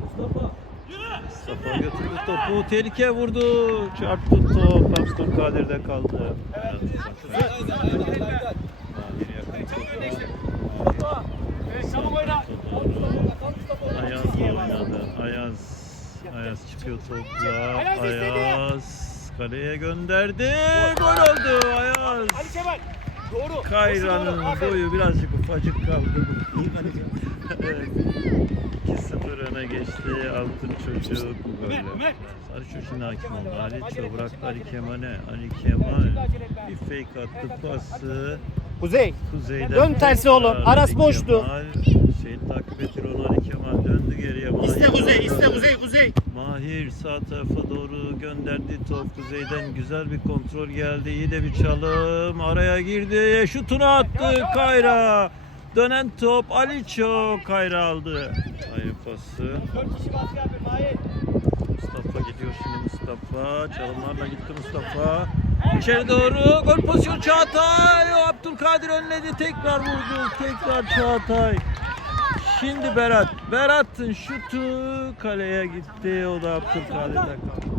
Mustafa. Mustafa götürdü topu. Tehlike vurdu. Çarptı top. Abdülkadir'de kaldı. Mahir yakın. Ayaz oynadı. Ayaz. Ayaz çıkıyor topla. Ayaz kaleye gönderdi. Gol oldu. Doğru. Kayra'nın boyu birazcık ufacık kaldı. evet. 2-0 öne geçti. Altın çocuk golle. Ömer, Ömer. Sarı çocuğun hakim oldu. Ali Ço bıraktı Ali Kemal'e. Ali Kemal bir fake attı pası. Kuzey. Kuzeyden Dön tersi oğlum. Aras Ali boştu. Kemal. Şeyi takip etti onu Ali Kemal. Döndü geriye. İste Kuzey, iste Kuzey, Kuzey. Mahir sağ tarafa doğru gönderdi. Top kuzeyden güzel bir kontrol geldi. İyi de bir çalım. Araya girdi. Şutunu attı Kayra. Dönen top Aliço Kayra aldı. Hayır pası. Mustafa gidiyor şimdi Mustafa. Çalımlarla gitti Mustafa. İçeri doğru. Gol pozisyonu Çağatay. Abdülkadir önledi. Tekrar vurdu. Tekrar Çağatay Şimdi Berat. Berat'ın şutu kaleye gitti. O da Abdülkadir'de kaldı.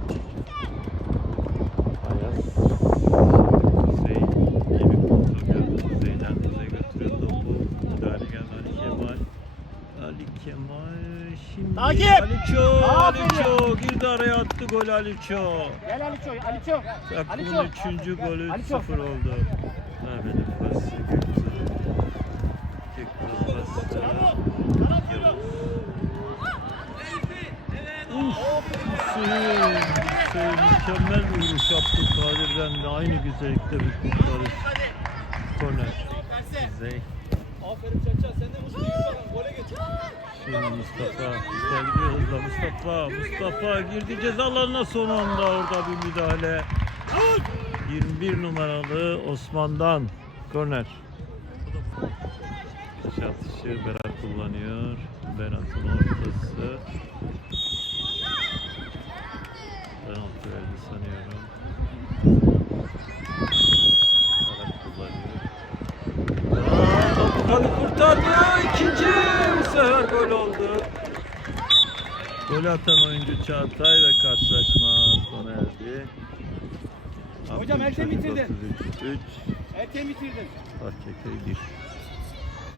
Takip. Aliço. Aliço girdi araya attı gol Aliço. Gel Aliço, Aliço. Takımın üçüncü golü Aliço. 0 oldu. Mehmet'in pası Hüseyin mükemmel bir vuruş yaptı Kadir'den de aynı güzellikte bir kurtarış. Korner. Kuzey. Aferin Çaça. Sen de Mustafa yürü Gole geç. Şimdi Mustafa. Güzel gidiyor hızla Mustafa. Mustafa girdi ceza alanına son anda orada bir müdahale. 21 numaralı Osman'dan. Korner. Atışı Berat kullanıyor. Berat'ın ortası. Penaltı verdi sanıyorum. Berat kullanıyor. Aa, topu kadı kurtardı. İkinci bu sefer gol oldu. Gol atan oyuncu Çağatay ve karşılaşma sona erdi. Hocam, erken bitirdin. 33, 3, Erken bitirdin. Bahçeköy 1.